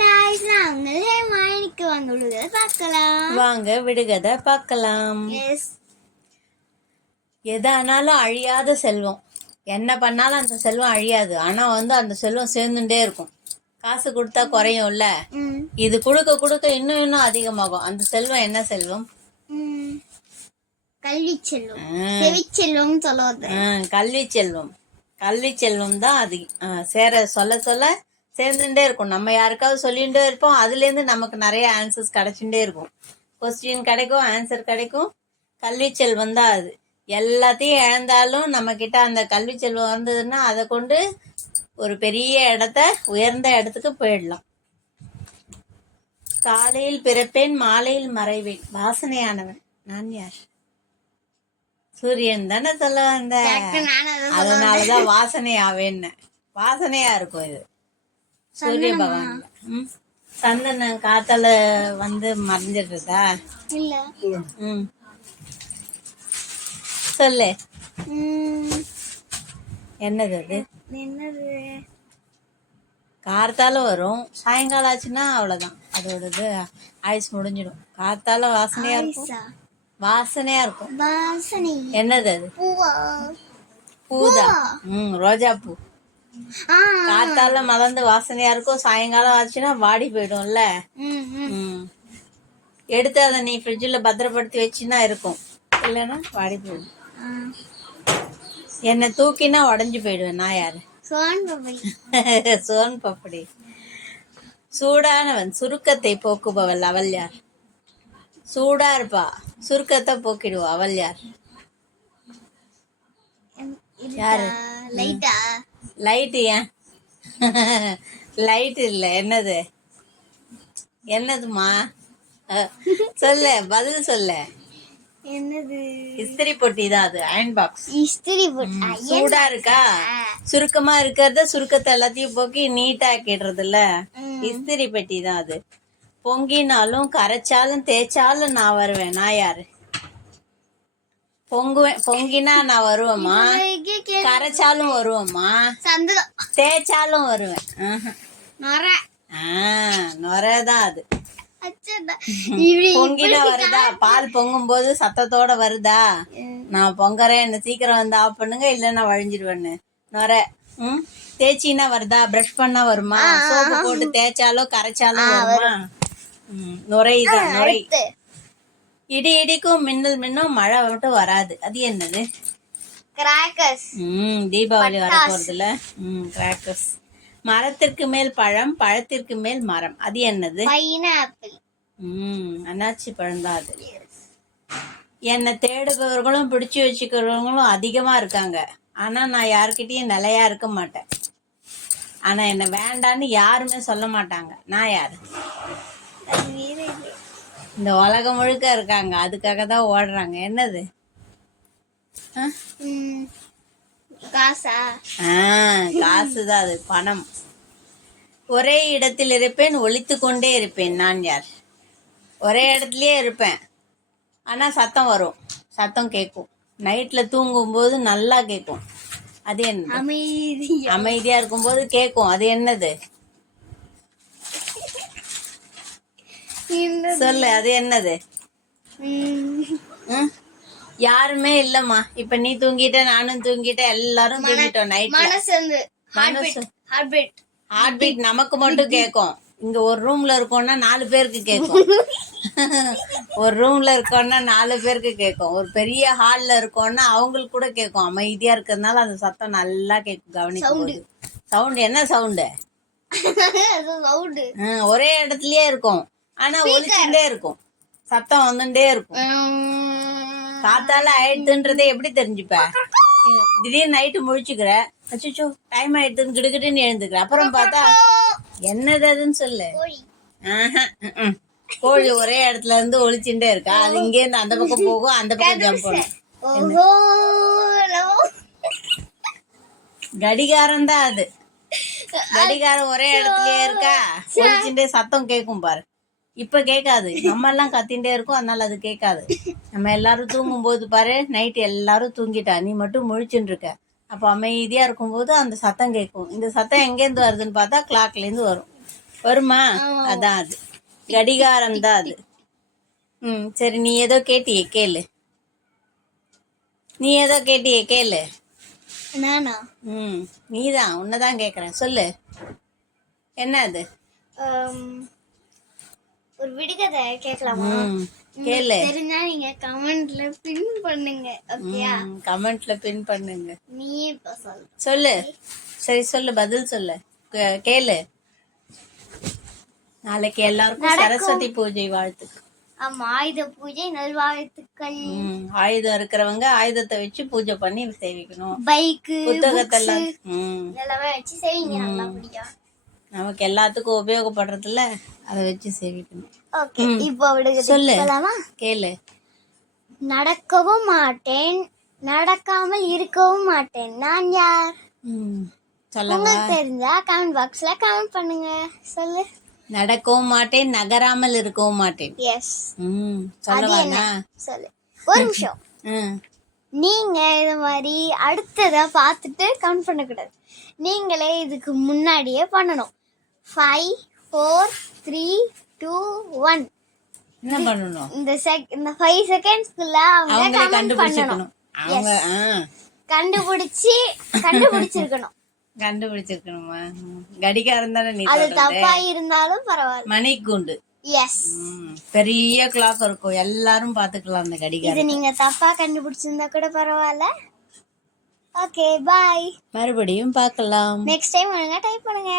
guys, நாங்களே மாயனிக்கு வந்துள்ளதை பார்க்கலாம். வாங்க விடுகதை பார்க்கலாம். எதானாலும் அழியாத செல்வம். என்ன பண்ணாலும் அந்த செல்வம் அழியாது. ஆனா அந்த செல்வம் சேர்ந்துட்டே இருக்கும். காசு கொடுத்தா குறையும்ல, இது கொடுக்க கொடுக்க இன்னும் இன்னும் அதிகமாகும். அந்த செல்வம் என்ன செல்வம்? கல்வி செல்வம். செல்வம் சொல்லுவது கல்வி செல்வம். கல்வி செல்வம் தான் அது. சொல்ல சொல்ல சேர்ந்துட்டே இருக்கும். நம்ம யாருக்காவது சொல்லிகிட்டே இருப்போம். அதுலேருந்து நமக்கு நிறைய ஆன்சர்ஸ் கிடைச்சுட்டே இருக்கும். கொஸ்டின் கிடைக்கும், ஆன்சர் கிடைக்கும். கல்வி செல்வம் தான் அது. எல்லாத்தையும் இழந்தாலும் நம்ம கிட்ட அந்த கல்வி செல்வம் வந்ததுன்னா அதை கொண்டு ஒரு பெரிய உயர்ந்த இடத்துக்கு போயிடலாம். காலையில் பிறப்பேன், மாலையில் மறைவேன், வாசனையானவன் நான் யார்? சூரியன் தானே சொல்ல வந்த, அதனாலதான் வாசனை ஆவேன்னு. வாசனையா இருக்கும் இது. சூரிய பகவான். சந்தனம் காத்தால மறைஞ்சிடுறதா? சொல்லு, என்னது அது? கார்த்தால வரும், சாயங்காலம் ஆச்சுன்னா அவ்வளவுதான், அதோடது ஆயுஸ் முடிஞ்சிடும். கார்த்தால வாசனையா இருக்கும். வாசனையா இருக்கும். என்னது அது? பூதா? ரோஜா பூ. காத்தால மலர்ந்து வாசனையா இருக்கும், சாயங்காலம் ஆச்சுன்னா வாடி போயிடும்ல. எடுத்து அதை நீ ஃப்ரிட்ஜ்ல பத்திரப்படுத்தி வச்சுன்னா இருக்கும், இல்லைன்னா வாடி போயிடும். என்னை தூக்கினா உடஞ்சு போயிடுவேன், நான் யாரு? சோன் பப்படி. சூடானவன், சுருக்கத்தை போக்குபவள், அவள் யார்? சூடா இருப்பா, சுருக்கத்தை போக்கிடுவா, அவள் யார்? யாரு? லைட். ஏன் லைட் இல்ல, என்னது? என்னதுமா? சொல்ல, பதில் சொல்ல. என்னது? இஸ்திரி பொட்டி தான் அது. Iron box. இஸ்திரி பொட்டி. சூடா இருக்கா, சுருக்கமா இருக்கிறத சுருக்கத்தை எல்லாத்தையும் போக்கி நீட்டா ஆக்கிடுறதுல இஸ்திரி பெட்டி தான் அது. பொங்கினாலும் கரைச்சாலும் தேய்ச்சாலும் நான் வருவேன், நான் யாரு? பொங்கினா நான் வருவேம்மா, கரைச்சாலும் வருவேம்மா, தேய்ச்சாலும் வருவேன். நொறதான் அது. பொங்கினா வருதா? பால் பொங்கும் போது சத்தத்தோட வருதா? நான் பொங்கறேன், என்ன சீக்கிரம் வந்து ஆஃப் பண்ணுங்க, இல்லைன்னா வழிஞ்சிடுவேன்னு நொற. தேய்ச்சின்னா வருதா? பிரஷ் பண்ணா வருமா? சோப்பு போட்டு தேய்ச்சாலும் கரைச்சாலும் வருமா? நுரைதான், நுரை. இடி இடிக்கும், மின்னல் மின்னும், மழை மட்டும் வராது. அது என்னது? கிராக்கர்ஸ். தீபாவளி வர போறதுல. கிராக்கர்ஸ். மரத்திற்கு மேல் பழம், பழத்திற்கு மேல் மரம், அது என்னது? பைனாப்பிள். அன்னாச்சி பழம் தான் அது. என்னை தேடுபவர்களும் பிடிச்சு வச்சுக்கிறவங்களும் அதிகமா இருக்காங்க. ஆனா நான் யாருக்கிட்டையும் நிலையா இருக்க மாட்டேன். ஆனா என்ன வேண்டான்னு யாருமே சொல்ல மாட்டாங்க, நான் யாரு? இந்த உலகம் முழுக்க இருக்காங்க, அதுக்காக தான் ஓடுறாங்க. என்னது? காசுதான் அது, பணம். ஒரே இடத்தில் இருப்பேன், ஒளித்து கொண்டே இருப்பேன், நான் யார்? ஒரே இடத்துலயே இருப்பேன், ஆனா சத்தம் வரும், சத்தம் கேட்கும். நைட்ல தூங்கும் போது நல்லா கேட்கும். அது என்ன? அமைதியா இருக்கும் போது கேட்கும். அது என்னது? சொல்லு, அது என்னது? யாருமே இல்லம்மா. இப்ப நீ தூங்கிட்ட, நானும் தூங்கிட்ட, எல்லாரும் தூங்கிட்டோம். நைட்ல ஹார்ட் பீட் நமக்கு மட்டும் கேட்கும். இங்க ஒரு ரூம்ல இருக்கோம்னா 4 பேருக்கு கேட்கும். ஒரு ரூம்ல இருக்கோம்னா 4 பேருக்கு கேட்கும். ஒரு பெரிய ஹால்ல இருக்கோம்னா அவங்களுக்கு கூட கேட்கும். அமைதியா இருக்கிறதுனால அந்த சத்தம் நல்லா கேட்கும். கவனிக்கும். சவுண்ட் என்ன சவுண்டு? ஒரே இடத்துலயே இருக்கும், ஆனா ஒலிச்சுட்டே இருக்கும், சத்தம் வந்துட்டே இருக்கும். காத்தால ஆயிடுதுன்றதை எப்படி தெரிஞ்சுப்ப? திடீர்னு நைட்டு முழிச்சுக்கிற, அச்சோ டைம் ஆயிடுதுன்னு கிடுக்கிட்டுன்னு எழுந்துக்கிற. அப்புறம் பார்த்தா என்னது அதுன்னு சொல்லு. கோழி ஒரே இடத்துல இருந்து ஒளிச்சுட்டே இருக்கா. அது இங்கே இருந்து அந்த பக்கம் போகும், அந்த பக்கம் ஜம்ப் பண்ணும். கடிகாரம் தான் அது. கடிகாரம் ஒரே இடத்துலயே இருக்கா, ஒளிச்சுட்டே சத்தம் கேட்கும் பாரு. இப்ப கேட்காது, நம்ம எல்லாம் கத்தின்ண்டே இருக்கும், அதனால அது கேட்காது. நம்ம எல்லாரும் தூங்கும் போது பாரு, நைட்டு எல்லாரும் தூங்கிட்டா, நீ மட்டும் முழிச்சுட்டு இருக்க. அப்ப அமைதியா இருக்கும்போது அந்த சத்தம் கேட்கும். இந்த சத்தம் எங்கேருந்து வருதுன்னு பார்த்தா கிளாக்ல இருந்து வரும். வருமா? அதான் அது கடிகாரம் தான் அது. சரி, நீ ஏதோ கேட்டியே கேளு. கேளு. நானா? நீதான், உன்னதான் கேக்குறேன், சொல்லு. என்ன அது? ஒரு விடுகதை கேட்கலாமா? கேளு. தெரிஞ்சா நீங்க கமெண்ட்ல பின் பண்ணுங்க. ஓகேயா? கமெண்ட்ல பின் பண்ணுங்க. நீ இப்ப சொல்லு. சொல்லு. சரி சொல்லு, பதில் சொல்லு. கேளு. நாளைக்கு எல்லாருக்கும் சரஸ்வதி பூஜை வாழ்த்துக்கள். ஆமா, ஆயுத பூஜை நல்வாழ்த்துக்கள். ஆயுதம் இருக்கிறவங்க ஆயுதத்தை வச்சு பூஜை பண்ணி சேவிக்கணும். பைக்கு, புத்தகத்தெல்லாம் எல்லாமே வச்சு செய்வீங்க நல்லபடியா. நமக்கு எல்லாத்துக்கும் உபயோகப்படுறதுல அதை வச்சு சேவிக்கணும். ஓகே, இப்போ சொல்லு. கேளு. நடக்கவும் மாட்டேன், நடக்காமல் இருக்கவும் மாட்டேன், நான் யார்? உங்களுக்கு தெரிஞ்சா கமெண்ட் பாக்ஸ்ல கமெண்ட் பண்ணுங்க. சொல்லு. நடக்கவும் மாட்டேன், நகராமல் இருக்கவும் மாட்டேன். எஸ். சொல்லவானா? சொல்லு. ஒரு நிமிஷம். நீங்க இது மாதிரி அடுத்தத பார்த்துட்டு கவுண்ட் பண்ணக்கூடாது. நீங்களே இதுக்கு முன்னாடியே பண்ணணும். 5 4 3 2 1. என்ன பண்ணணும்? இந்த 5 செகண்ட்ஸ்க்குள்ள அவங்க கமெண்ட் பண்ணணும். அவங்க கண்டுபிடிச்சிருக்கணும். கண்டுபிடிச்சிருக்கணுமா? கடிகாரம் தானே நீ அது சொல்றது? தப்பா இருந்தாலும் பரவாயில்ல. மணிக்கூண்டு. எஸ். பெரிய கிளாக் இருக்கும், எல்லாரும் பாத்துக்கலாம் அந்த கடிகாரம். இது நீங்க தப்பா கண்டுபிடிச்சிருந்தா கூட பரவாயில்ல. Okay, bye. மறுபடியும் பார்க்கலாம். நெக்ஸ்ட் டைம் டைப் பண்ணுங்க.